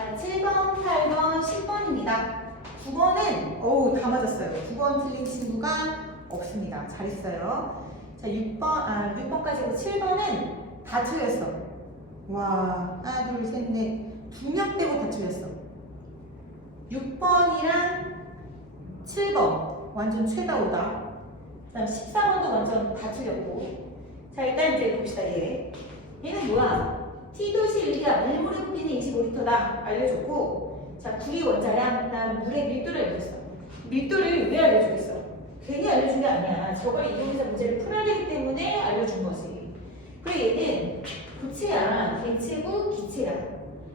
자, 7번, 8번, 10번입니다. 9번은, 다 맞았어요. 9번 틀린 친구가 없습니다. 잘했어요. 자, 6번까지 7번은 다 틀렸어. 와, 하나, 둘, 셋, 넷. 2명 빼고 다 틀렸어. 6번이랑 7번 완전 최다오다. 그 다음 14번도 완전 다 틀렸고. 자, 일단 이제 봅시다. 얘는 뭐야? T도시 일기가 밀물의 부피는 25L다 알려줬고, 자, 구리 원자량, 그다음 물의 밀도를 알려줬어. 밀도를 왜 알려주겠어? 괜히 알려준 게 아니야. 저걸 이용해서 문제를 풀어야 되기 때문에 알려준 거지. 그리고 얘는 고체야, 객체고 기체야.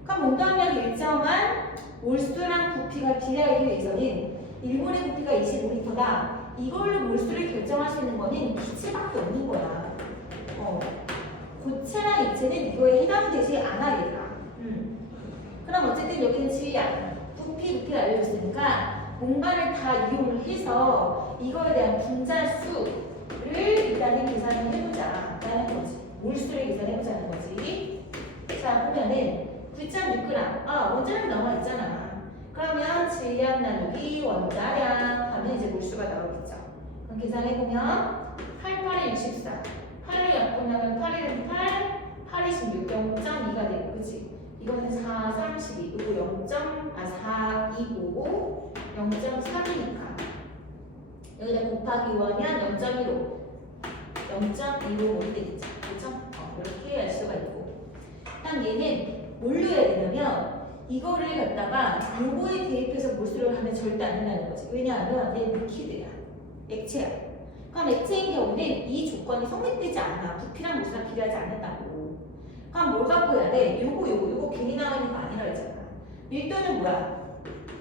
그럼 온도하면 일정한 몰수랑 부피가 비례하기 위해서는 일몰의 부피가 25L다. 이걸로 몰수를 결정할 수 있는 거는 기체밖에 없는 거야. 고체나 액체는 이거에 해당되지 않아, 얘가. 그럼 어쨌든 여기는 질량, 부피를 알려줬으니까 공간을 다 이용을 해서 이거에 대한 분자수를 일단은 계산을 해보자 라는 거지. 몰수를 계산해보자는 거지. 자, 보면은 9.6g. 원자량 나와 있잖아. 그러면 질량 나누기 원자량 하면 이제 몰수가 나오겠죠. 그럼 계산해보면 88에 64. 8을 약분하면 8일은 8, 8이 16, 0.2가 되고, 그치? 이거는 4, 32, 이거 4, 2, 5, 0.3이니까. 여기다 곱하기 5하면 0.15, 0.15 되겠죠? 그렇죠? 이렇게 알 수가 있고. 딱 얘는 뭘로 해야 되냐면, 이거를 갖다가 요거에 대입해서 몰수를 하면 절대 안 된다는 거지. 왜냐하면 얘는 리퀴드야. 액체야. 그럼 액체인 경우는 이 조건이 성립되지 않아. 부피랑 몰수랑 비례하지 않는다고. 그럼 뭘 갖고 해야 돼? 요거 괜히 나오는 거 아니라 했잖아. 밀도는 뭐야?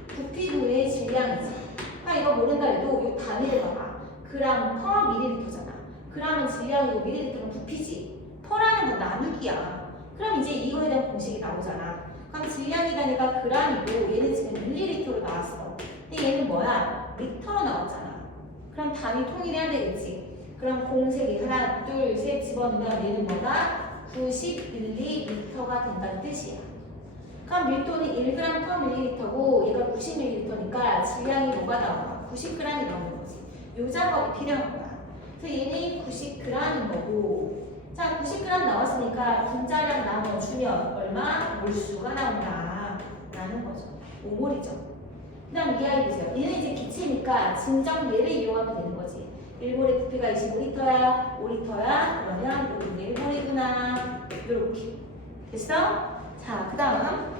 부피분의 질량이지. 그러니까 이거 모른다 해도 요 단위를 봐봐. 그람 퍼 밀리리터잖아. 그람은 질량이고 밀리리터는 부피지. 퍼라는 건 나누기야. 그럼 이제 이거에 대한 공식이 나오잖아. 그럼 질량이라니까 그람이고 얘는 지금 밀리리터로 나왔어. 근데 얘는 뭐야? 리터로 나왔잖아. 그럼 단위 통일해야 되겠지. 그럼 공식이 하나, 둘, 셋 집어넣으면 얘는 뭐가? 90ml가 된다는 뜻이야. 그럼 밀도는 1g per ml고 얘가 90ml니까 질량이 뭐가 나와? 90g이 나오는 거지. 요 작업이 필요한 거야. 그래서 얘는 90g인 거고, 자, 90g 나왔으니까 분자량 나눠주면 얼마? 몰수가 나온다 라는 거죠. 5몰이죠. 그 다음 이 아이 보세요. 얘는 이제 기체니까 진정례를 이용하면 되는 거지. 1몰의 부피가 25L야, 5L야. 그러면 여기 1몰이구나. 이렇게. 됐어? 자, 그 다음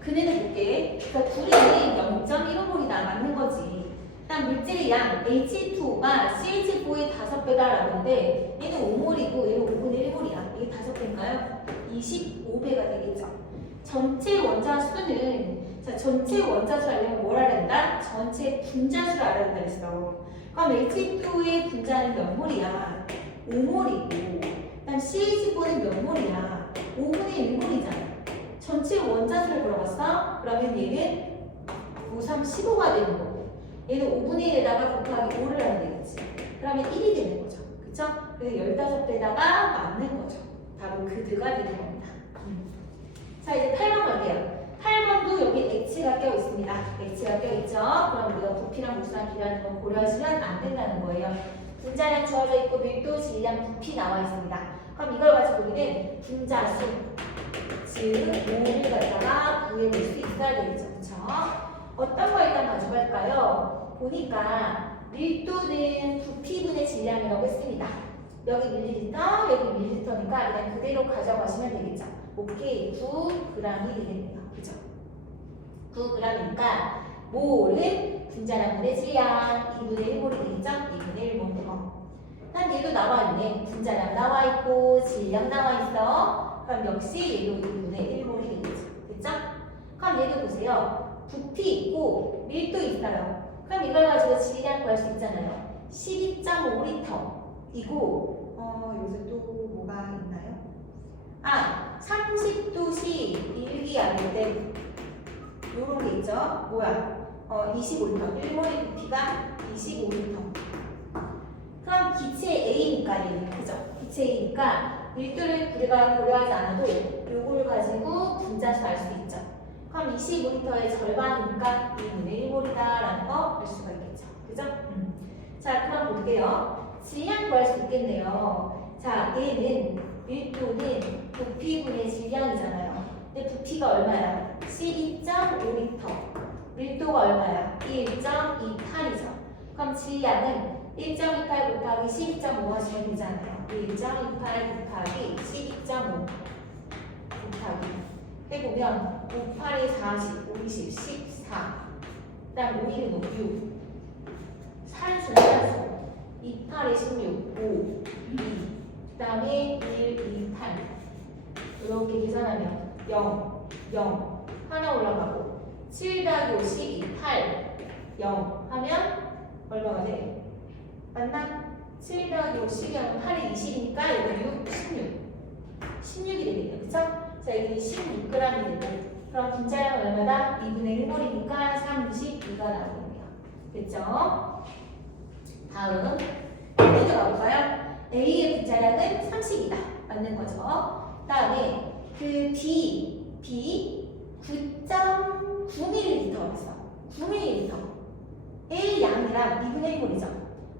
그네는 볼게. 그러니까 둘이 0.15몰이다. 맞는 거지. 그 다음 물질의 양 H2O가 CH4의 5배다라고 하는데 얘는 5몰이고 얘는 5분의 1몰이야. 이게 5배인가요? 25배가 되겠죠. 전체 원자 수는, 자, 전체 원자수 알려면 뭘 알아야 된다? 전체 분자수를 알아야 된다 했어. 그럼 H2의 분자는 몇 몰이야? 5몰이고, 그다음 CH4는 몇 몰이야? 5분의 1몰이잖아. 전체 원자수를 물어봤어? 그러면 얘는 5, 3, 15가 되는 거고, 얘는 5분의 1에다가 곱하기 5를 하면 되겠지. 그러면 1이 되는 거죠. 그쵸? 그래서 15배다가 맞는 거죠. 답은 그드가 되는 겁니다. 자, 이제 8번 갈게요. 8번도 여기 액체가 껴있습니다. 액체가 껴있죠? 그럼 우리가 부피랑 몰수랑 비례하는 건 고려하시면 안 된다는 거예요. 분자량 주어져 있고 밀도, 질량, 부피 나와 있습니다. 그럼 이걸 가지고 우리는 분자수, 즉 모를 갖다가 구해볼 수 있어야 되겠죠. 그쵸? 어떤 거 일단 가져갈까요? 보니까 밀도는 부피분의 질량이라고 했습니다. 여기 밀리리터, 여기 밀리리터니까 그냥 그대로 가져가시면 되겠죠. 오케이, 9g이 되겠네요. 그죠? 9g이니까 몰은 분자량분의 질량 2분의 1몰이 되겠죠? 2분의 1몰. 난 얘도 나와 있네. 분자량 나와 있고 질량 나와 있어. 그럼 역시 얘도 2분의 1몰이 되겠죠. 됐죠? 그럼 얘도 보세요. 부피 있고 밀도 있어요. 그럼 이걸 가지고 질량 구할 수 있잖아요. 12.5L 이고 여기서 또 뭐가 있나요? 30도씨 일기압일 때 요런 게 있죠? 뭐야? 25L. 1몰의 부피가 25L. 그럼 기체 A니까 얘는 그죠? 기체 A니까 밀도를 우리가 고려하지 않아도 요거를 가지고 분자수 알 수 있죠. 그럼 25L의 절반이니까 2분의 1몰이다라는 거 알 수가 있겠죠. 그죠? 자, 그럼 볼게요. 질량 구할 수 있겠네요. 자, 얘는 밀도는 부피분의 질량이잖아요. 근데 부피가 얼마야? 12.5m. 밀도가 얼마야? 1.28이죠. 그럼 질량은 1.28 곱하기 12.5 하시면 되잖아요. 1.28 곱하기 12.5 곱하기 해보면 5, 8에 40, 5, 20, 14. 그 다음 5, 1은 6. 산수는 산수. 2, 8에 16, 5, 2. 그 다음에 1, 2, 8. 이렇게 계산하면 0, 0. 하나 올라가고 7 더하기 5, 12, 8, 0 하면 얼마가 돼? 맞나? 7 더하기 5, 12하면 8이 20이니까 여기 6, 16. 16이 되겠네요. 그쵸? 자, 여기 16g이 되고 그럼 분자량은 얼마다? 2분의 1몰이니까 32가 나오겠네요. 됐죠? 다음 A로 가볼까요? A의 분자량은 30이다. 맞는 거죠. 다음에 그 B 9.9ml 있어. 9ml의 양이랑 2분의 1몰이죠.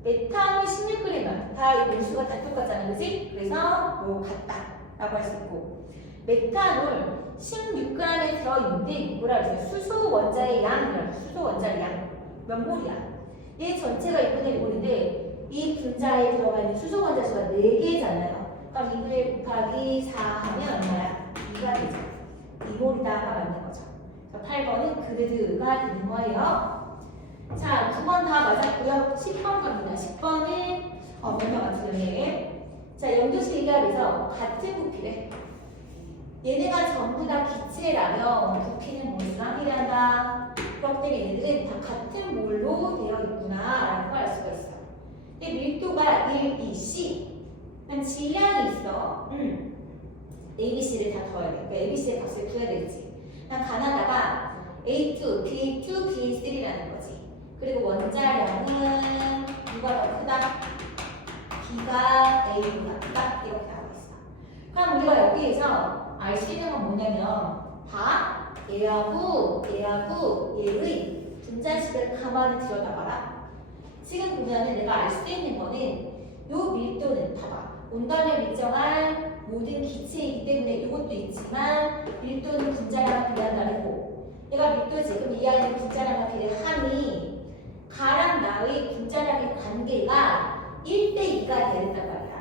메탄이 16g이야. 다 이 몰수가 다 똑같잖아. 그지? 그래서 뭐 같다라고 할 수 있고 메탄올 16g에 들어있는데 뭐라 그랬어요? 수소 원자의 양이라고. 수소 원자의 양. 몇 몰이야? 얘 전체가 2분의 1몰인데 이 분자에 들어가 있는 수소 원자 수가 4개잖아요. 그럼 2분의 1 곱하기 4 하면 얼마야? 2가 되죠. 2몰이다가 맞는 거죠. 자, 8번은 그레드가 되는 거예요. 자, 9번 다 맞았고요. 10번 갑니다. 10번은 몇명 맞추겠네. 자, 연도식 얘기하면서 같은 부피래. 얘네가 전부 다 기체라면 부피는 무슨 함이란다. 그렇기 때문에 얘네들은 다 같은 몰로 되어 있구나 라고 할 수가 있어. 근데 밀도가 1, 2, C. 그럼 질량이 있어. ABC를 다 더해야 돼. 그러니까 ABC의 값을 구해야 되겠지. 그냥 가나다가 A2, BA2, BA3라는 거지. 그리고 원자량은 누가 더 크다? B가 A보다 크다. 이렇게 나와 있어. 그럼 우리가 여기에서 알 수 있는 건 뭐냐면 다 얘하고 얘의 분자식을 가만히 들여다봐라. 지금 보면은 내가 알 수 있는 거는 요 밀도는 봐봐. 온도를 일정한 모든 기체이기 때문에 이것도 있지만 밀도는 분자량과 비례한다고. 얘가 밀도지. 그럼 이 안에 분자량과 비례하니 가랑 나의 분자량의 관계가 1대2가 돼야 된단 말이야.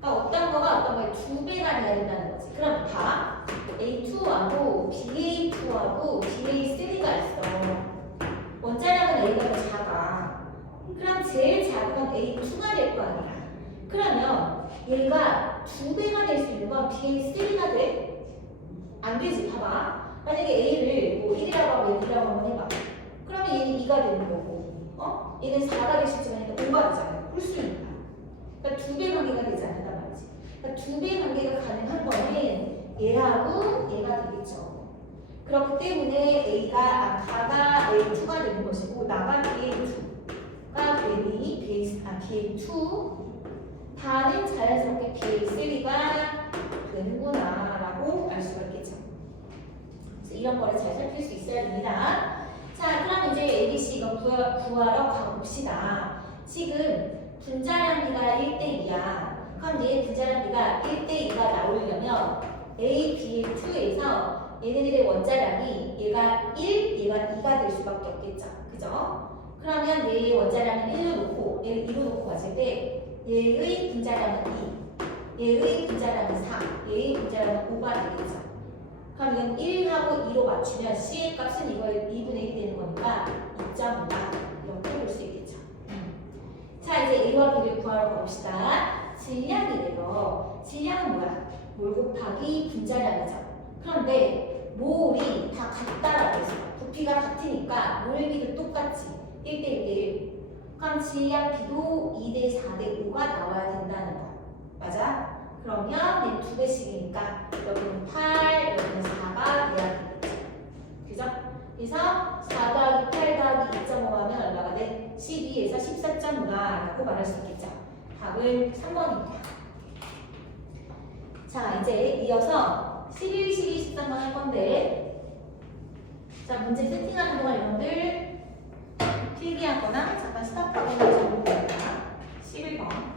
그러니까 어떤 거에 2배가 돼야 된다는 거지. 그럼 다 A2하고 BA2하고 BA3가 있어. 원자량은 A가 더 작아. 그럼 제일 작은 건 A2가 될 거 아니야. 그러면 얘가 2배가 될 수 있는 건 BA3가 돼? 안 되지. 봐봐. 만약에 A를 뭐 1이라고 하고 2라고 한번 해봐. 그러면 얘는 2가 되는 거고, 얘는 4가 될 수 있지만 얘는 5가 되잖아요. 그럴 수 있는 거야. 그러니까 2배 관계가 되지 않는단 말이지. 그러니까 2배 관계가 가능한 거는 얘하고 얘가 되겠죠. 그렇기 때문에 가가 A2가 되는 것이고 나가 BA2가 되니 BA2 다는 자연스럽게 BA3가 되는구나 라고 알 수가 있겠죠. 그래서 이런 거를 잘 살필 수 있어야 됩니다. 자, 그럼 이제 ABC 이거 구하러 가봅시다. 지금 분자량비가 1대2야. 그럼 얘 분자량비가 1대2가 나오려면 A, B의 2에서 얘네들의 원자량이 얘가 1, 얘가 2가 될 수밖에 없겠죠. 그죠? 그러면 얘의 원자량은 1로 놓고 얘를 2로 놓고 봤을 때 얘의 분자량은 2, 얘의 분자량은 4, 얘의 분자량은 5가 되겠죠. 그럼 이건 1하고 2로 맞추면 C의 값은 이거의 2분의 1이 되는 거니까 2.5다. 이렇게 볼 수 있겠죠. 자, 이제 A와 B를 구하러 가봅시다. 질량이래요. 질량은 뭐야? 몰 곱하기 분자량이죠. 그런데 몰이 다 같다라고 했어. 부피가 같으니까 몰비도 똑같지. 1대1대1. 그럼 질량 B도 2대 4대 5가 나와야 된다는 거야. 맞아? 그러면 얘 2배씩이니까 여기는 8, 여기는 4가 돼야 되겠죠. 그죠? 그래서 4 더하기 8 더하기 2.5 하면 얼마가 돼? 12에서 14.5라고 말할 수 있겠죠. 답은 3번입니다. 자, 이제 이어서 11, 12, 13번 할 건데 자, 문제 세팅하는 동안 여러분들 필기하거나 잠깐 스탑하거나 적어봅니다. 11번.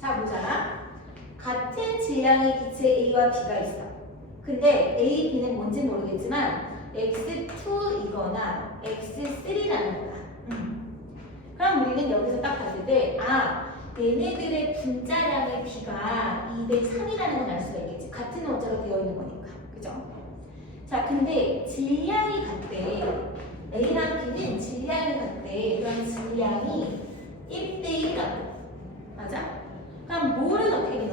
자, 보자. 같은 질량의 기체 A와 B가 있어. 근데 A, B는 뭔지 모르겠지만 X2이거나 X3라는 거야. 그럼 우리는 여기서 딱 봤을 때 얘네들의 분자량의 B가 2대 3이라는 걸 알 수가 있겠지. 같은 원자로 되어 있는 거니까. 그죠? 자, 근데 질량이 같대. A랑 B는 질량이 같대. 그럼 질량이 1대 1이라고. 맞아? 그럼 몰은 어떻게 되나?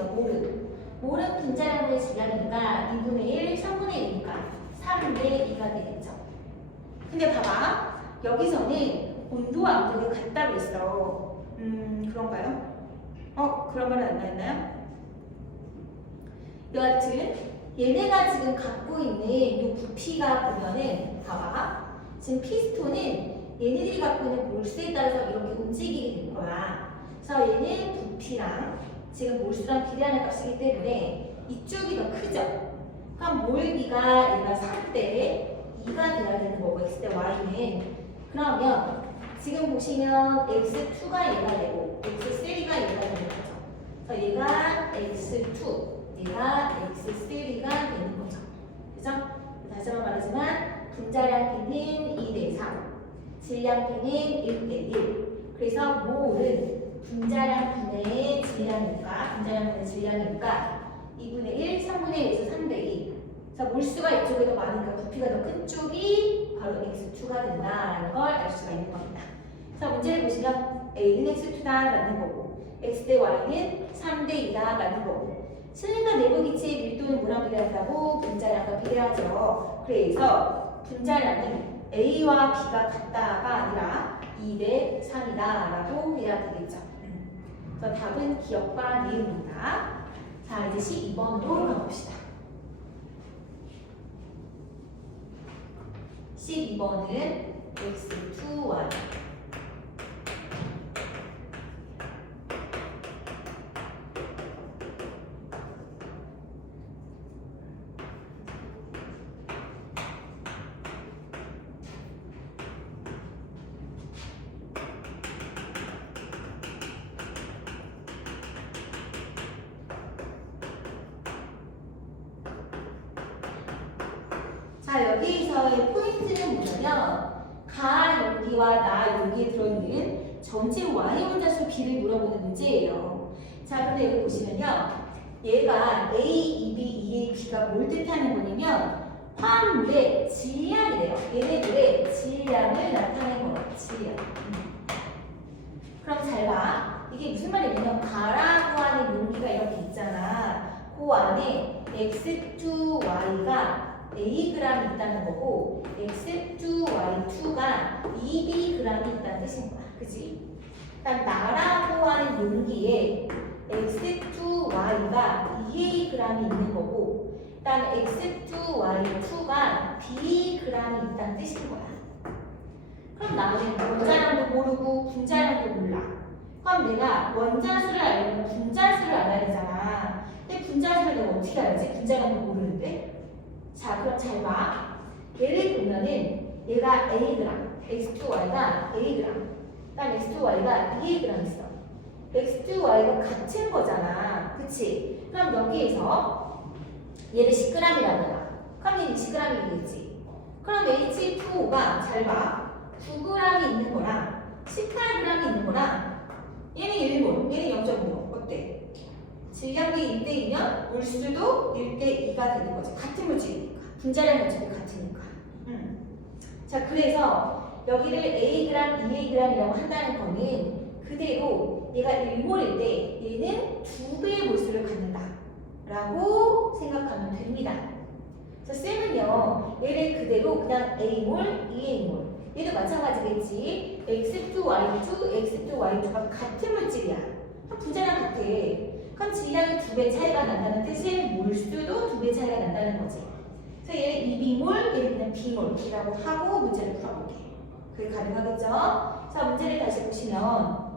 몰은 분자량분의 질량이니까 2분의 1, 3분의 1이니까 3대 2가 되겠죠. 근데 봐봐. 여기서는 온도와 압력이 같다고 했어. 그런가요? 그런 말은 안 나왔나요? 여하튼 얘네가 지금 갖고 있는 이 부피가 보면은 봐봐. 지금 피스톤은 얘네들이 갖고 있는 몰수에 따라서 이렇게 움직이게 될 거야. 그래서 얘는 부피랑 지금 몰수랑 비례하는 값이기 때문에 이쪽이 더 크죠? 그럼 몰비가 얘가 3대 2가 돼야 되는 거고 X대 Y는 그러면 지금 보시면 X2가 얘가 되고 X3가 얘가 되는 거죠. 그래서 얘가 X2, 얘가 X3가 되는 거죠. 그죠? 다시 한번 말하지만 분자량 B는 2대 3, 질량 B는 1대 1. 그래서 몰은 분자량 분의 질량이니까 2분의 1, 3분의 1에서 3대 2. 자, 몰수가 이쪽에 더 많으니까 부피가 더 큰 쪽이 바로 X2가 된다라는 걸 알 수가 있는 겁니다. 자, 문제를 보시면 A는 X2다 맞는 거고 X 대 Y는 3대 2다 맞는 거고 실린더 내부 기체의 밀도는 뭐랑 비례한다고? 분자량과 비례하죠. 그래서 분자량은 A와 B가 같다가 아니라 2대 3이다 라고 해야 되겠죠. 그래서 답은 기억과 니은입니다. 자, 이제 12번으로 가봅시다. 12번은 X2Y. 자, 여기서의 포인트는 뭐냐면 가 용기와 나 용기에 들어있는 전체 Y 원자수 B를 물어보는 문제예요. 자, 그런데 여기 보시면요. 얘가 A, 2B, 2A, B가 뭘 뜻하는 거냐면 화합물의 질량이래요. 얘네들의 질량을 나타내는 거예요. 질량. 그럼 잘 봐. 이게 무슨 말이냐면 가라고 하는 용기가 이렇게 있잖아. 그 안에 X2Y가 Ag이 있다는 거고 X2Y2가 2Bg이 있다는 뜻인 거야. 그치? 그러니까 나라고 하는 용기에 X2Y가 2Ag이 있는 거고 그다음에 X2Y2가 Bg이 있다는 뜻인 거야. 그럼 나는 원자량도 모르고 분자량도 몰라. 그럼 내가 원자수를 알려면 분자수를 알아야 되잖아. 근데 분자수를 내가 어떻게 알지? 분자량도 모르는데? 자, 그럼 잘 봐. 얘를 보면은 얘가 Ag, X2Y가 Ag, 그다음 X2Y가 2Ag 있어. X2Y가 같은 거잖아. 그치? 그럼 여기에서 얘를 10g이라고 해봐. 그럼 얘는 20g이겠지. 그럼 H2O가 잘 봐. 9g이 있는 거랑 18g이 있는 거랑 얘는 1몰, 얘는 0.5. 어때? 질량이 1대2면 몰수도 1대2가 되는 거지. 같은 물질이니까. 분자량 어차피 같으니까. 자, 그래서 여기를 Ag, 2Ag이라고 한다는 거는 그대로 얘가 1몰일 때 얘는 2배의 몰수를 갖는다 라고 생각하면 됩니다. 그래서 쌤은요, 얘를 그대로 그냥 A몰, 2A몰. 얘도 마찬가지겠지. X2, Y2, X2, Y2가 같은 물질이야. 분자량 같아. 그럼 질량이 2배 차이가 난다는 뜻은 몰수도 2배 차이가 난다는 거지. 그래서 얘를 2B몰, 얘를 그냥 B몰이라고 하고 문제를 풀어볼게. 그게 가능하겠죠? 자, 문제를 다시 보시면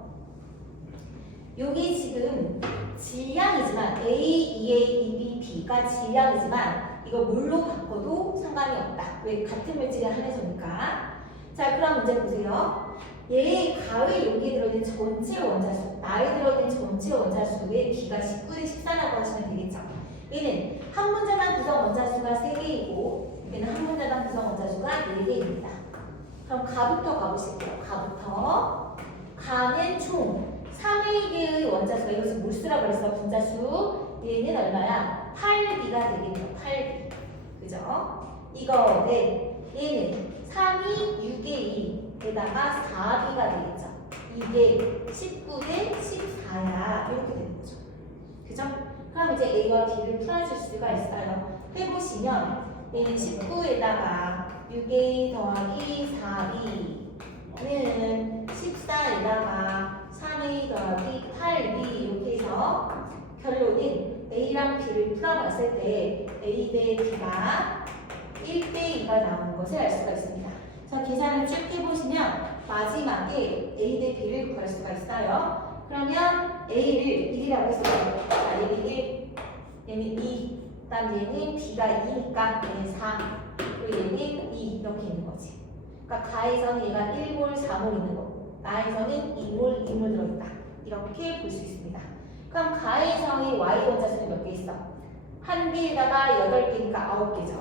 여기 지금 질량이지만 A, 2A, 2B, B가 질량이지만 이거 뭘로 바꿔도 상관이 없다. 왜? 같은 물질이 한해서니까. 자, 그럼 문제 보세요. 얘의 가의 용기에 들어있는 전체 원자수, 나에 들어있는 전체 원자수의 B가 19대 14라고 하시면 되겠죠. 얘는 한 분자당 구성 원자수가 3개이고 얘는 한 분자당 구성 원자수가 4개입니다. 그럼 가부터 가보실게요. 가부터. 가는 총 3의 개의 원자수가 이것을 몰수라고 그랬어. 분자수. 얘는 얼마야? 8B가 되겠네요. 8B. 그죠? 이거 네. 얘는 3이 6의 2에다가 4B가 되겠죠. 이게 19대 14야. 이렇게 되는 거죠. 그죠? 그럼 이제 A와 B를 풀어줄 수가 있어요. 해보시면 얘는 19에다가 6A 더하기 4B는 14에다가 3A 더하기 8B 이렇게 해서 결론은 A랑 B를 풀어봤을 때 A 대 B가 1대 2가 나오는 것을 알 수가 있습니다. 자, 계산을 쭉 해보시면 마지막에 A 대 B를 구할 수가 있어요. 그러면 A를 1이라고 했어요. 자, 얘는 1, 얘는 2, 그 다음 얘는 B가 2니까 얘는 4, 그리고 얘는 2 이렇게 있는 거지. 그러니까 가에서는 얘가 1몰, 4몰 있는 거고 나에서는 2몰, 2몰 들어있다. 이렇게 볼 수 있습니다. 그럼 가에서의 Y 원자수는 몇 개 있어? 한 개에다가 8개니까 9개죠.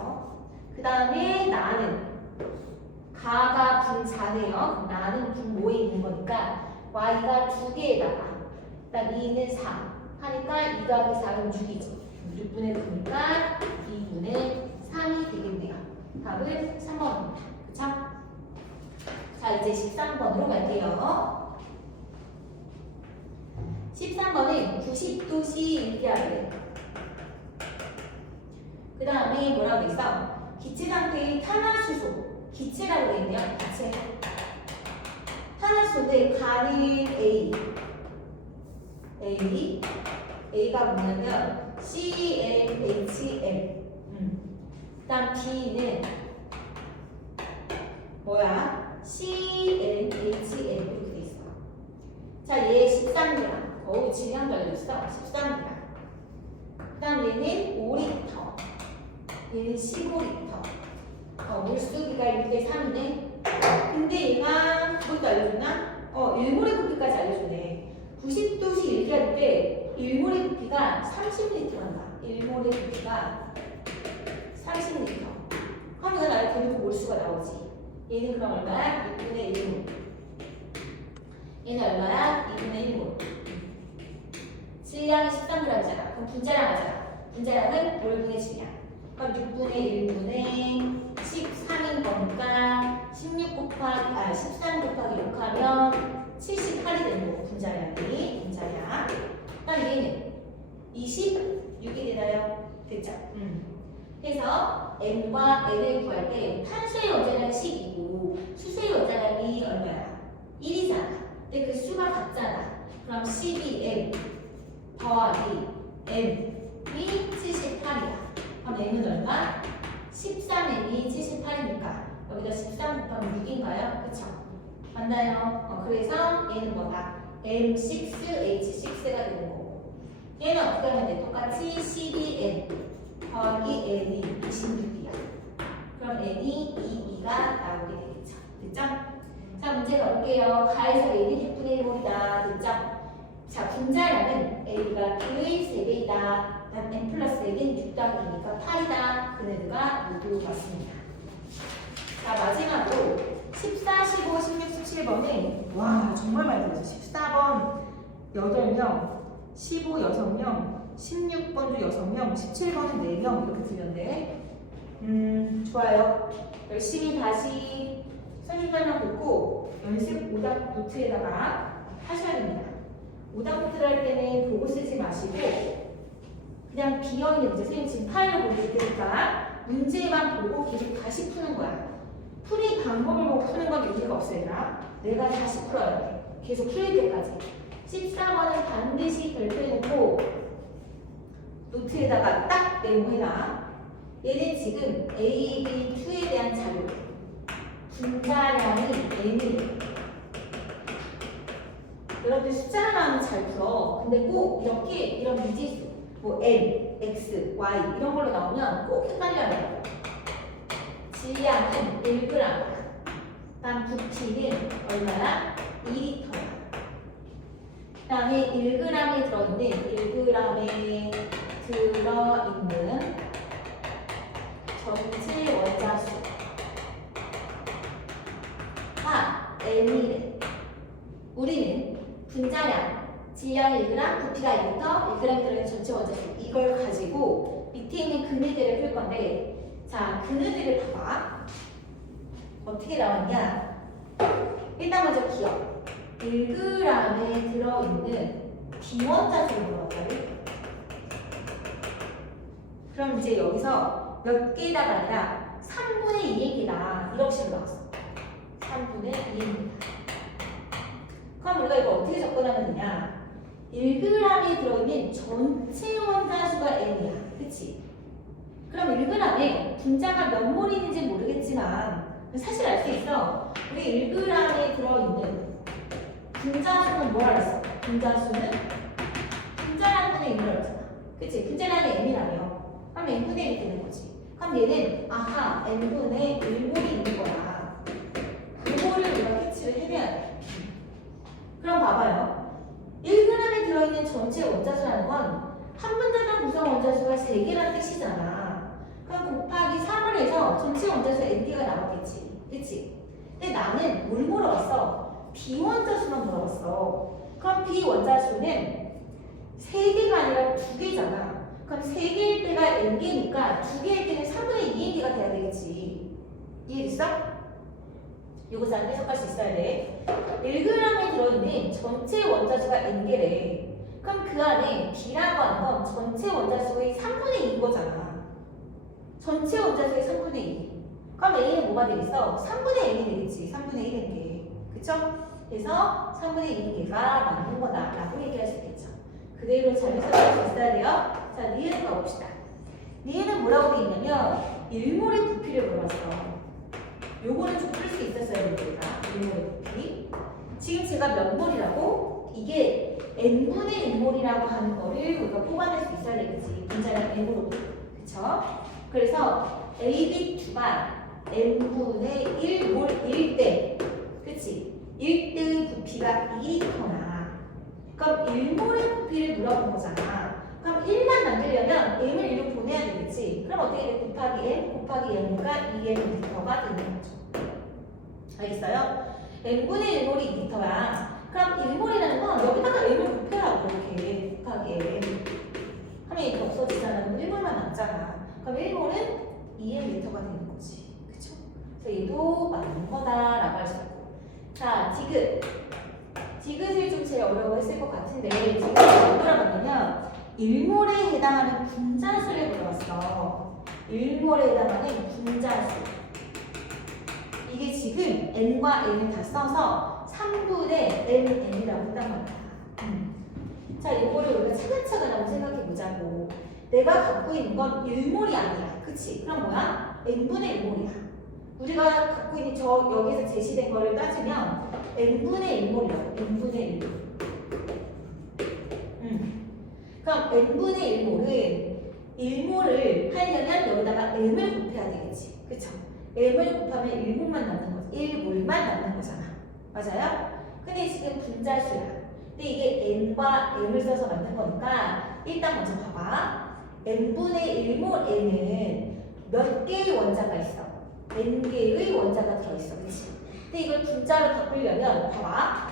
그 다음에 나는 가가 분자네요. 그럼 나는 분모에 있는 거니까 Y가 2개에다가 그다음 2는 4 하니까 2 더하기 4는 6이죠. 6분의 9니까 2분의 3이 되겠네요. 답은 3번입니다. 그쵸? 자, 이제 13번으로 갈게요. 13번은 90도씨 일기하래. 그 다음에 뭐라고 돼 있어? 기체 상태의 탄화수소. 기체라고 돼 있네요. 기체. 탄화수소인데 가는 A가 뭐냐면 CnHn. 그 다음 B는 뭐야? CnHn 이렇게 돼 있어. 자, 얘 13g. 어우, 질량도 알려줬어. 13g. 그 다음 얘는 5리터. 얘는 15리터. 몰수기가 1대 3이네. 근데 얘가 그것도 알려줬나? 1몰의 부피까지 알려주네. 90도씨 일기할 때 1몰의 부피가 30리터란다. 1몰의 부피가 30리터. 그럼 이건 나를 대놓고 몰수가 나오지. 얘는 그럼 얼마야? 6분의 1몰. 얘는 얼마야? 2분의 1몰. 질량이 13g이잖아. 그럼 분자량 하자. 분자량은 몰분의 질량. 그럼 6분의 1분의 13인 거니까 13 곱하기 6 하면 78이 되는 거고 분자량이. 분자량. 그럼 얘는 26이 되나요? 됐죠? 그래서 M과 N을 구할 때 탄소의 원자량이 10이고 수소의 원자량이 얼마야? 1이잖아. 근데 그 수가 같잖아. 그럼 12M 더하기 M이 78이야. 그럼 M은 얼마? 13M이 78이니까 여기다 13 곱하면 6인가요? 그쵸? 맞나요? 그래서 얘는 뭐다? M6H6가 되는 거고 얘는 어떻게 하면 돼? 똑같이 12N 더하기 N이 26이야. 그럼 N이 2가 나오게 되겠죠. 됐죠? 자, 문제 넣을게요. 가에서 N이 6분의 1몰이다. 됐죠? 자, 분자량은 A가 B의 3배이다. N 플러스 N은 6 더하기니까 8이다. 그네들가 모두 맞습니다. 자, 마지막으로 14, 15, 16, 17번은 와 정말 많이 들었어. 14번 8명, 15 6명, 16번도 6명, 17번은 4명 이렇게 들렸는데 좋아요. 열심히 다시 선생님 설명 듣고 연습 오답 노트에다가 하셔야 됩니다. 오답 노트를 할 때는 보고 쓰지 마시고 그냥 비어있는 문제, 선생님 지금 파일로 보여드릴 테니까 문제만 보고 계속 다시 푸는 거야. 풀이 방법을 보고 푸는 건 의미가 없어 얘들아. 내가 다시 풀어야 돼. 계속 풀릴 때까지. 14번은 반드시 별표해놓고 노트에다가 딱 메모해놔. 얘는 지금 A, B, 2에 대한 자료. 분자량이 N이래. 여러분들 숫자를 나오면 잘 풀어. 근데 꼭 이렇게 이런 미지수, 뭐 N, X, Y 이런 걸로 나오면 꼭 헷갈려야 돼요. 질량은 1g. 다음 부피는 얼마야? 2리터야. 그 다음에 1g에 들어있는 1g에 들어있는 전체 원자수가 N이래. 우리는 분자량, 질량 1g, 부피가 1리터, 1g에 들어있는 전체 원자수 이걸 가지고 밑에 있는 그네들을 풀 건데 자, 그네들을 봐봐. 어떻게 나왔냐? 일단 먼저 기억. 1g에 들어있는 비원자수를 물어봤거든. 그럼 이제 여기서 몇 개다가 아니라 3분의 2의 개다. 이렇게 식으로 나왔어. 3분의 2입니다. 그럼 우리가 이거 어떻게 접근하면 되냐? 1g에 들어있는 전체 원자수가 N이야. 그치? 그럼 1g에 분자가 몇 몰 있는지 모르겠지만 사실 알 수 있어. 우리 1g에 들어있는 분자수는 뭐라 그랬어? 분자수는 분자량 분의 1이라고 했잖아. 그치? 분자량이 N이라며. 그럼 N분의 1이 되는 거지. 그럼 얘는 아하 N분의 1몰이 있는 거야. 그거를 우리가 캐치를 해내야 돼. 그럼 봐봐요. 1g에 들어있는 전체 원자수라는 건 한 분자당 구성 원자수가 3개라는 뜻이잖아. 그럼 곱하기 3을 해서 전체 원자수 N개가 나왔겠지. 그치? 근데 나는 뭘 물어봤어? 비원자수만 물어봤어. 그럼 비원자수는 3개가 아니라 2개잖아. 그럼 3개일 때가 N개니까 2개일 때는 3분의 2의 개가 돼야 되겠지. 이해됐어? 요거 잘 해석할 수 있어야 돼. 1g에 들어있는 전체 원자수가 N개래. 그럼 그 안에 B라고 하는 건 전체 원자수의 3분의 2인 거잖아. 전체 원자수의 3분의 2. 그럼 A는 뭐가 되겠어? 3분의 N이 되겠지. 3분의 1인 게. 그쵸? 그래서 3분의 1인 개가 맞는 거다. 라고 얘기할 수 있겠죠. 그대로 잘 해석할 수 있어야 돼요. 자, 니은을 가봅시다. 니은은 뭐라고 돼 있냐면 1몰의 부피를 물어봤어. 요거는 좀 풀 수 있었어요, 우리가. 1몰의 부피. 지금 제가 몇 몰이라고? 이게 n분의 1몰이라고 하는 거를 우리가 뽑아낼 수 있어야 되겠지. 분자량 n으로. 그쵸? 그래서 AB2가 n분의 1몰일 때, 그치? 1등 부피가 2리터나. 그럼 1몰의 부피를 물어본 거잖아. 그럼 1만 만들려면 m을 1로 보내야 되겠지. 그럼 어떻게 돼? 곱하기 n, 곱하기 n가 2n 리터가 되는 거죠. 알겠어요? n분의 1몰이 2리터야. 그럼 1몰이라는 건 여기다가 m을 곱해라고 이렇게 곱하기 n 하면 이렇게 없어지잖아. 그럼 1몰만 남잖아. 그럼 1몰은 2n 리터가 되는 거지. 그쵸? 그래서 얘도 맞는 거다라고 할 수 있고. 자, 디귿. 디귿을 좀 제일 어려워했을 것 같은데 지금 뭘 물어봤냐면 1몰에 해당하는 분자수를 물어봤어. 1몰에 해당하는 분자수. 이게 지금 n과 n을 다 써서 3분의 n이라고 했단 말이야. 자, 이거를 우리가 차근차근 한번 생각해 보자고. 내가 갖고 있는 건 1몰이 아니야. 그치? 그럼 뭐야? n분의 1몰이야. 우리가 갖고 있는 저 여기서 제시된 거를 따지면 n분의 1몰이라고. n분의 1몰. 그럼 n분의 1몰은 1몰을 하려면 여기다가 m을 곱해야 되겠지. 그쵸? m을 곱하면 1몰만 남는 거지. 1몰만 남는 거잖아. 맞아요? 근데 지금 분자수야. 근데 이게 n과 m을 써서 만든 거니까 일단 먼저 봐봐. n분의 1몰 n은 몇 개의 원자가 있어? n개의 원자가 들어있어. 그치? 근데 이걸 분자로 바꾸려면 봐봐.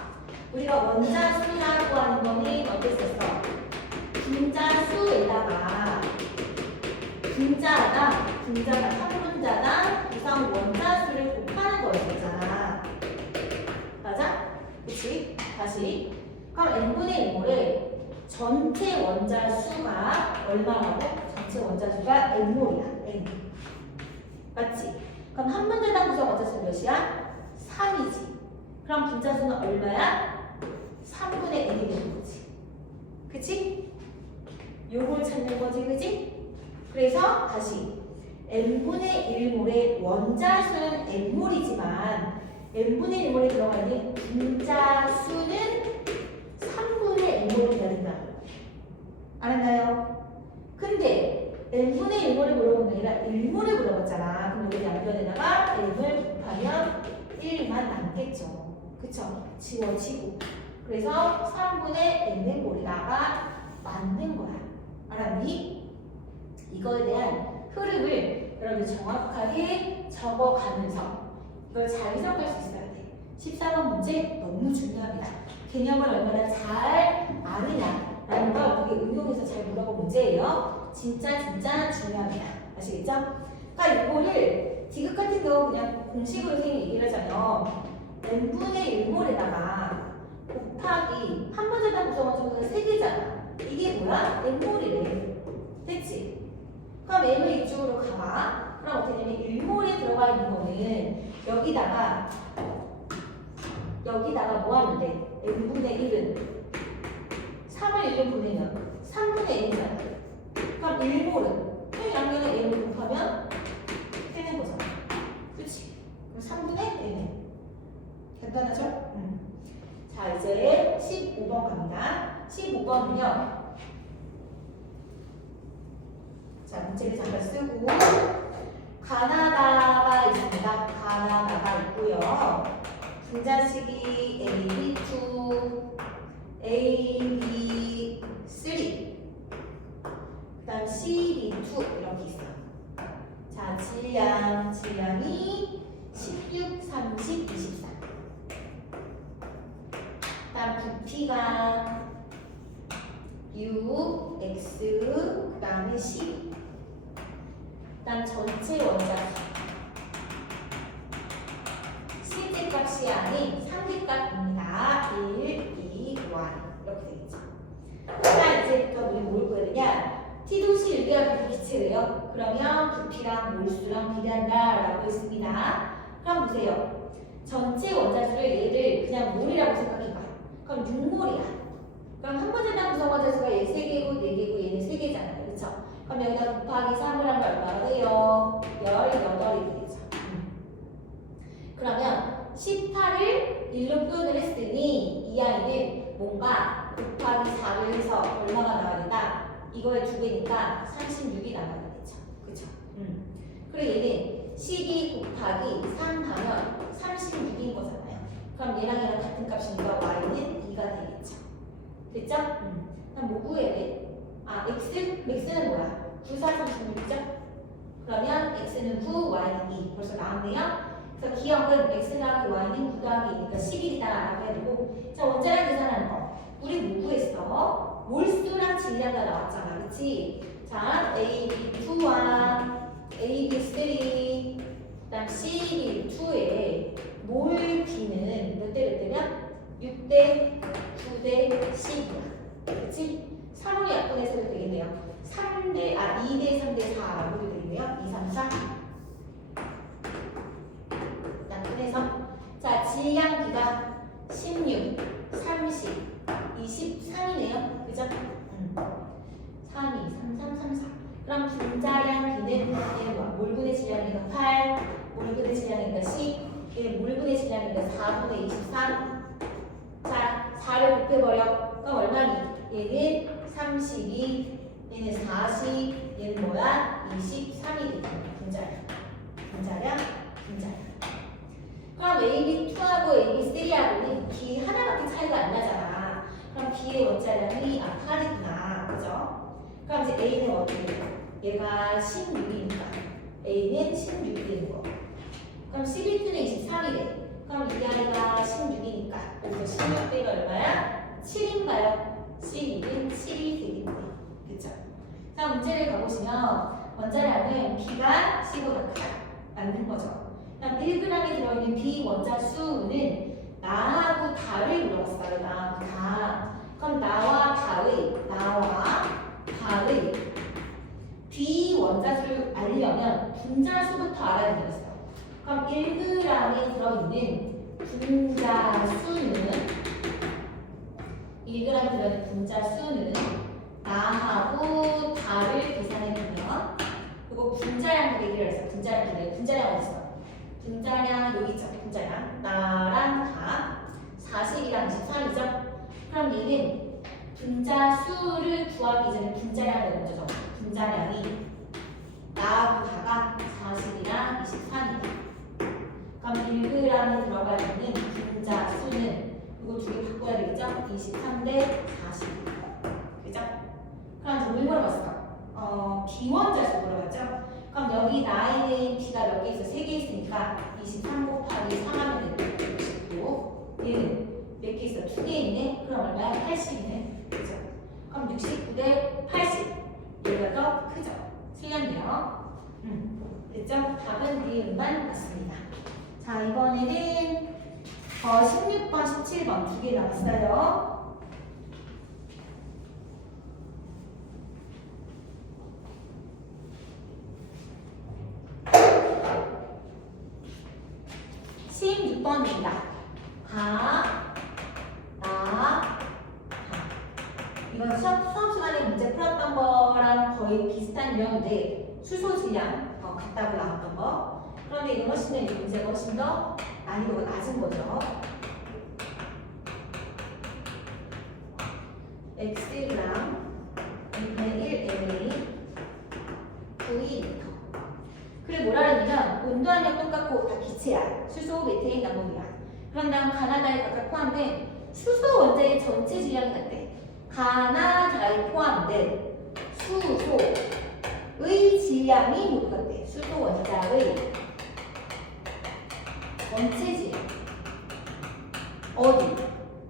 우리가 원자수라고 하는 거는 어땠었어? 분자수에다가 분자당 한 분자당 구성 원자수를 곱하는 거였잖아. 맞아? 그치? 다시. 그럼 n분의 1몰을 전체 원자수가 얼마라고? 전체 원자수가 n몰이야. n. 맞지? 그럼 한 문제당 구성 원자수 몇이야? 3이지. 그럼 분자수는 얼마야? 3분의 n이 되는 거지. 그치? 요걸 찾는 거지, 그치? 그래서 다시 n분의 1몰의 원자수는 n몰이지만 n분의 1몰에 들어가 있는 분자수는 3분의 n몰이 돼야 된다. 알았나요? 근데 n분의 1몰을 물어본 게 아니라 1몰을 물어봤잖아. 그럼 여기 양변에다가 n을 곱하면 1만 남겠죠. 그쵸? 지워지고. 그래서 3분의 n의 몰에다가 만든 거야. 알았니? 이거에 대한 흐름을 여러분 정확하게 적어가면서 이걸 잘 해석할 수 있어야 돼. 14번 문제 너무 중요합니다. 개념을 얼마나 잘 아느냐라는 걸 되게 응용해서 잘 물어본 문제예요. 진짜 중요합니다. 아시겠죠? 그러니까 이거를 디귿 같은 경우 그냥 공식으로 선생님이 얘기를 하자면 n분의 1몰에다가 곱하기 한 문제당 구성원수가 3개잖아. 이게 뭐야? n몰이래. 됐지? 그럼 n을 이쪽으로 가봐. 그럼 어떻게 되냐면 1몰에 들어가 있는 거는 여기다가 뭐 하면 돼? n분의 1은 3을 1로 보내면 3분의 n이잖아. 그럼 1몰은 그 양면에 n을 곱하면 되는 거잖아. 그치? 그럼 3분의 n. 간단하죠? 자, 이제 15번 갑니다. 15번은요. 자, 문제를 잠깐 쓰고 가나다가 있습니다. 가나다가 있고요. 분자식이 AB2, AB3, 그 다음 CB2 이렇게 있어. 자, 질량이 16, 30, 24. 그 다음 부피가 6, X, 그 다음에 12. 그 다음 전체 원자수. 실제값이 아닌 상대값입니다. 1, 2, 1 이렇게 되겠죠. 자, 이제부터 우리 뭘 구해야 되냐? T도시 유리와 비기체래요. 그러면 부피랑 몰수랑 비례한다 라고 했습니다. 그럼 보세요. 전체 원자수를 얘를 그냥 몰이라고 생각해봐. 그럼 6몰이야. 그럼 한 문제당 구성 원자수가 얘 3개고 4개고 얘는 3개잖아요. 그쵸? 그럼 여기다 곱하기 3을 하면 얼마가 돼요? 18이 되겠죠. 그러면 18을 1로 표현을 했으니 이 아이는 뭔가 곱하기 4를 해서 얼마가 나와야 된다? 이거에 2배니까 36이 나와야 되겠죠. 그쵸? 그리고 얘는 12 곱하기 3 하면 36인 거잖아요. 그럼 얘랑 같은 값이니까 y는 2가 되겠죠. 됐죠? 그럼 뭐 구해야 돼? 아, x는 뭐야? 9, 4, 36이죠? 그러면 x는 9, y는 2. 벌써 나왔네요? 그래서 기억은 x 더하기 y는 9 더하기 2니까 11이다 라고 해야 되고. 자, 원자량 계산하는 거. 우리 뭐 구했어? 몰수랑 질량가 나왔잖아. 그치? 자, AB2와 AB3, 그 다음 CB2의 몰 B는 몇 대면? 6대, 9대, 10이야. 그치? 3을 약분해서도 되겠네요. 2대, 3대, 4라고도 되겠네요. 2, 3, 4. 약분해서. 자, 질량비가 16, 30, 23이네요. 그죠? 3, 2, 3, 3, 3, 4. 그럼 분자량 B는 얘는 뭐야? 몰분의 질량이니까 8, 몰분의 질량이니까 10, 얘는 몰분의 질량이니까 4분의 23. 자, 4를 곱해버려. 그럼 얼마니? 얘는 32, 얘는 40, 얘는 뭐야? 23이 되잖아. 분자량. 그럼 AB2하고 AB3하고는 B 하나밖에 차이가 안 나잖아. 그럼 B의 원자량이 8이구나. 그죠? 그럼 이제 A는 어떻게 돼? 얘가 16이니까 A는 16이 되는 거. 그럼 11분의 23이래. 그럼 이 아이가 16이니까 그래서 16대가 얼마야? 7인가요? 11은 7이 되겠네요. 그쵸? 자, 문제를 가보시면 원자량은 B가 C보다 크다. 맞는 거죠. 그다음 1g에 들어있는 B 원자수는 나하고 다를 물어봤어요. 나하고 다. 그럼 나와 다의 D 원자수를 알려면 분자수부터 알아야 되겠어. 그럼 1g에 들어있는 분자수는 1g에 들어있는 분자수는 나하고 다를 계산해보면 그리고 분자량 얘기를 했어. 분자량 어디 있어? 분자량 여기 있죠. 분자량 나랑 다 40이랑 23이죠. 그럼 얘는 분자수를 구하기 전에 분자량을 먼저 적어. 분자량이 나하고 다가 40이랑 23이다. 그럼 1g에 들어가 있는 분자수는 이거 두 개 바꿔야 되겠죠? 23 대 40. 그죠? 그럼 이제 뭘 물어봤어? 비원자수 물어봤죠? 그럼 여기 나에는 B가 몇 개 있어? 3개 있으니까 23 곱하기 3 하면 되고 69. 얘는 몇 개 있어? 2개 있네? 그럼 얼마야? 80이네. 그죠? 그럼 69 대 80. 얘가 더 크죠? 틀렸네요. 됐죠? 답은 니은만 맞습니다. 자, 이번에는 16번, 17번 두 개 남았어요. 이건 수업 시간에 문제 풀었던 거랑 거의 비슷한 유형인데 수소 질량 같다고 나왔던 거. 그런데 이건 훨씬 더 문제가 훨씬 더 난이도가 낮은 거죠. x랑 2분의 1 MA 9 그래 뭐라 그러냐면 온도하면 똑같고 다 기체야. 수소, 메테인, 암모니아. 그런 다음 가나다에 각각 포함된 수소 원자의 전체 질량이 같대. 가나다에 포함된 수소의 질량이 모두 같대. 수소 원자의 전체 질량. 어디?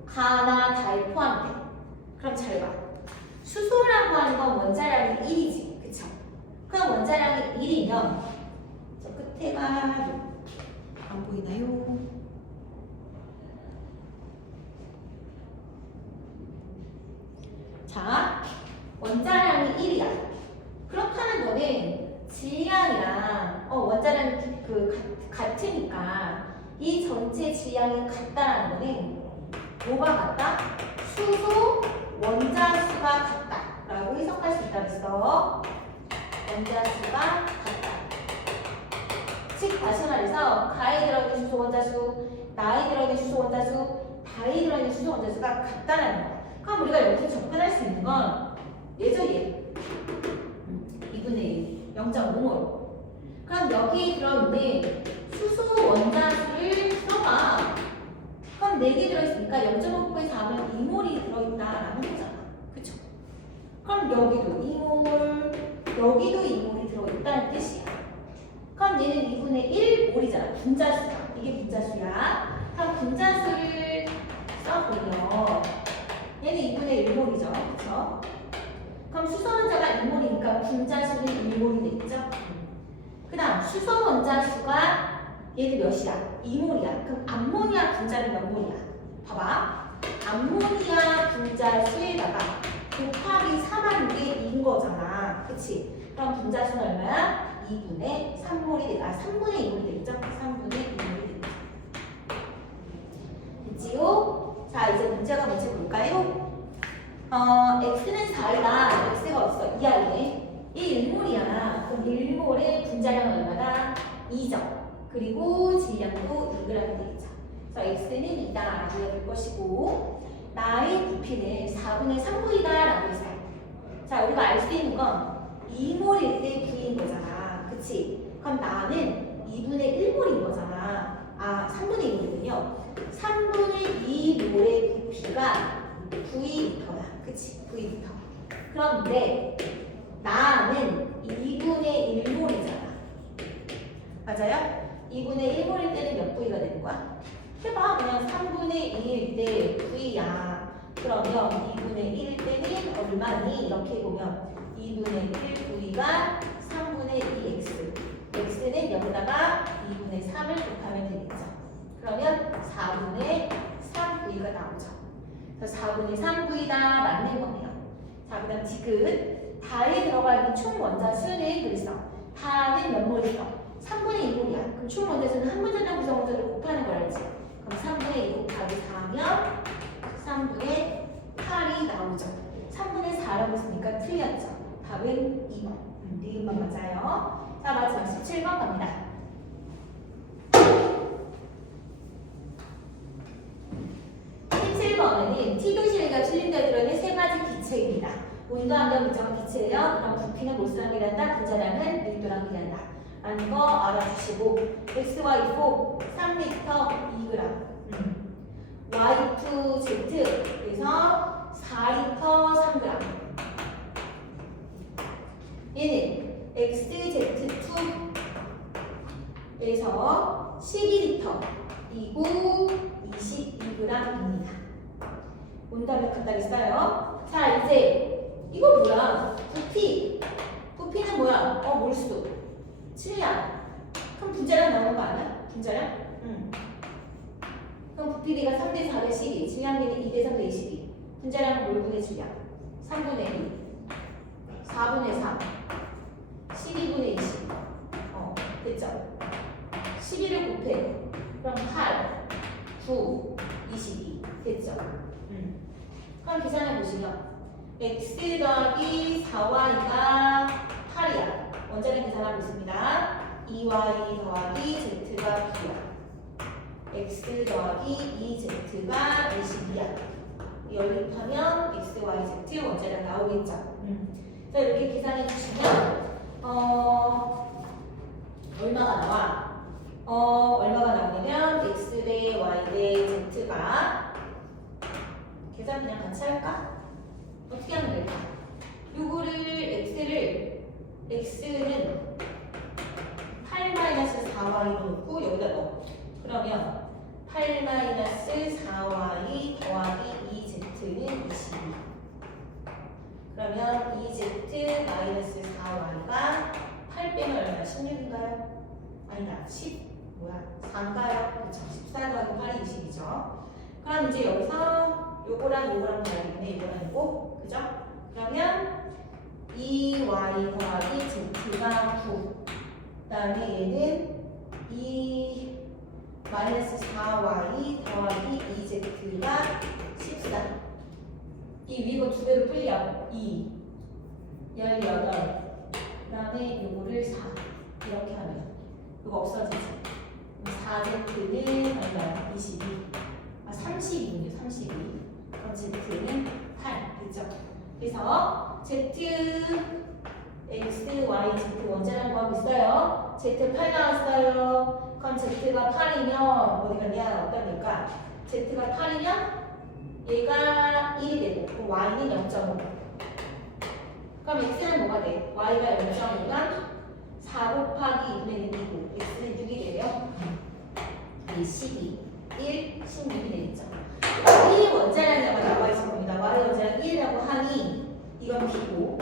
가나다에 포함된. 그럼 잘 봐. 수소라고 하는 건 원자량이 1이지. 그쵸? 그럼 원자량이 1이면 저 끝에가 안 보이나요? 자, 원자량이 1이야. 그렇다는 거는 질량이랑 원자량이 같으니까 이 전체 질량이 같다라는 거는 뭐가 같다? 수소 원자수가 같다라고 해석할 수 있다 그랬어. 원자수가 같다. 즉 다시 말해서 가에 들어있는 수소 원자수, 나에 들어있는 수소 원자수, 다에 들어있는 수소 원자수가 같다라는 거야. 그럼 우리가 여기서 접근할 수 있는 건 얘죠, 얘. 2분의 1, 0.5몰. 그럼 여기 들어있는 수소 원자수를 써봐. 그럼 4개 들어있으니까 0.5 곱하기 4면 2몰이 들어있다라는 거잖아. 그쵸? 그럼 여기도 2몰, 여기도 2몰이 들어있다는 뜻이야. 그럼 얘는 2분의 1몰이잖아. 분자수야. 이게 분자수야. 그럼 분자수를 써보면 얘는 2분의 1몰이죠. 그쵸? 그럼 수소 원자가 2몰이니까 분자수는 1몰이 되겠죠? 그 다음 수소 원자수가 얘는 몇이야? 2몰이야. 그럼 암모니아 분자는 몇 몰이야? 봐봐. 암모니아 분자수에다가 곱하기 3하는 게 2인 거잖아. 그치? 그럼 분자수는 얼마야? 2분의 3몰이 되겠다. 3분의 2몰이 되겠죠? 3분의 2몰이 되겠죠. 됐지요? 자, 이제 문제가 뭔지 볼까요? x는 4이다. x가 없어. 2하이네. 이 1몰이야. 그럼 1몰의 분자량은 얼마다? 2죠. 그리고 질량도 2g 되겠죠. 그래서 x는 2다 라고 해야 될 것이고 나의 부피는 4분의 3분이다 라고 해서 자 우리가 알 수 있는 건 2몰일 때 V인 거잖아. 그치? 그럼 나는 2분의 1몰인 거잖아. 3분의 2몰이군요. 3분의 2몰의 부피가 V리터야. 그치? V리터. 그런데 나는 2분의 1몰이잖아. 맞아요? 2분의 1몰일 때는 몇 V가 되는 거야? 해봐. 그냥 3분의 2일 때 V야. 그러면 2분의 1일 때는 얼마니? 이렇게 보면 2분의 1V가 3분의 2X. X는 여기다가 2분의 3을 곱하면 되겠죠. 그러면 4분의 3V가 나오죠. 그래서 4분의 3V다 맞는 거네요. 자, 그 다음 디귿. 다에 들어가 있는 총 원자수는 그랬어. 다는 몇 몰이서? 3분의 2몰이야. 그럼 총 원자수는 한 분자당 구성 원자를 곱하는 걸 알지? 그럼 3분의 2 곱하기 4면 3분의 8이 나오죠. 3분의 4라고 했으니까 틀렸죠. 답은 2번. 니은만 맞아요. 자, 마지막 17번 갑니다. 17번은 T도시일과 실린더에 들어있는 세 가지 기체입니다. 온도 함량 일정한 기체예요. 그럼 부피는 몰수랑 비례한다. 분자량은 밀도랑 비례한다. 라는 거 알아주시고 XY4 3리터 2g Y2Z 그래서 4리터 3g 얘는 XZ2에서 12리터 이고 22g입니다. 온도함량 같다 했어요. 자, 이제 이거 뭐야? 부피는 뭐야? 몰수 7량. 그럼 분자량 나오는 거 아니야? 분자량? 그럼 부피비가 3대 4대 12, 질량비는 2대 3대 22. 분자량은 뭘 분의 질량? 3분의 2, 4분의 3, 12분의 20. 됐죠? 11을 곱해. 그럼 8, 9, 22. 됐죠? 그럼 계산해 보시면 x 더하기 4y가 8이야. 원자량 계산하고 있습니다. 2y 더하기 z가 9야. x 더하기 2z가 22야. 연립하면 x, y, z 원자량 나오겠죠. 자, 이렇게 계산해 주시면 얼마가 나와? 얼마가 나오냐면 x 대 y 대 z가 계산 그냥 같이 할까? 어떻게 하면 될까? 요거를 x는 8-4y로 놓고 여기다 넣어. 그러면 8-4y 더하기 2z는 22. 그러면 2z-4y가 8 빼면 얼마야? 16인가요? 아니다. 4인가요? 그렇죠. 14 더하기 8이 20이죠. 그럼 이제 여기서 요거랑 요거랑 봐야 되겠네. 이거랑 이거. 그죠? 그러면 2y 더하기 z가 9. 그 다음에 얘는 4y 더하기 2z가 14. 이 위고 두 배로 풀려. 2, 18. 그 다음에 요거를 4. 이렇게 하면 이거 없어지지. 4z는 얼마야? 22. 32군요. 32. 그럼 z는 8. 됐죠? 그래서 z, x, y, z 원자량 구하고 있어요. z 8 나왔어요. 그럼 z가 8이면 어디 갔냐? 어떠니까 z가 8이면 얘가 1이 되고 그럼 y는 0.5. 그럼 x는 뭐가 돼? y가 0.5가 4 곱하기 2분의 1이고 x는 6이 돼요. 12, 1, 16이 되겠죠. 1이 원자량이라고 나와 있을 겁니다. y 원자량 1이라고 하니 이건 b고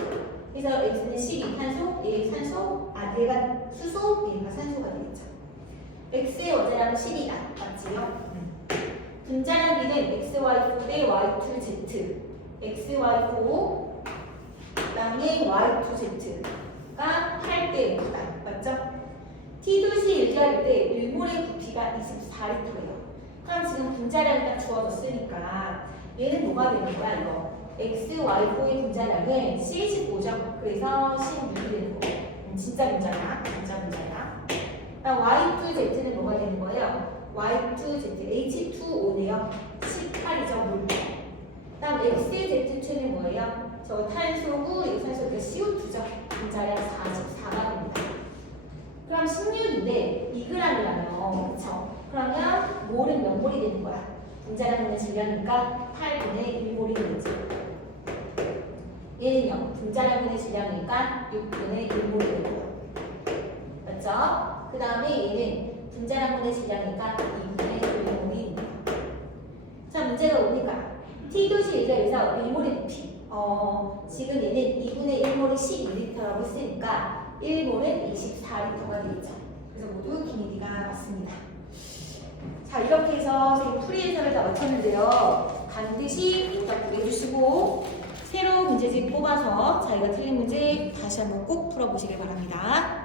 그래서 x는 12 탄소, 얘 산소, 얘가 수소, 얘가 산소가 되겠죠. x의 원자량은 12다. 맞지요? 분자량비는 xy4 대 y2z, xy4 그다음에 y2z가 8대 6다. 맞죠? T도시 1기할 때 1몰의 부피가 24리터예요. 그럼 지금 분자량이 딱 주어졌으니까 얘는 뭐가 되는 거야? 이거 xy4의 분자량은 C15죠. 그래서 16이 되는 거예요. 진짜 분자야. 진짜 분자야. y2z는 뭐가 되는 거예요? y2z H2O네요. 18이죠. 물. 다음 xz2는 뭐예요? 저 탄소고 이 산소가 CO2죠. 분자량 44가 됩니다. 그럼 16인데 2g이라면 그쵸? 그러면 몰은 몇 몰이 되는 거야? 분자량분의 질량이니까 8분의 1몰이 되겠지. 얘는요. 분자량분의 질량이니까 6분의 1몰이 되고요. 맞죠? 그 다음에 얘는 분자량분의 질량이니까 2분의 1몰이 됩니다. 자, 문제가 오니까 T도시 1절에서 1몰의 부피 지금 얘는 2분의 1몰이 12리터라고 했으니까 1몰은 24리터가 되겠죠. 그래서 모두 기니디가 맞습니다. 자, 이렇게 해서 지금 풀이 해설을 다 마쳤는데요. 반드시 답을 해주시고 새로운 문제집 뽑아서 자기가 틀린 문제 다시 한번 꼭 풀어보시길 바랍니다.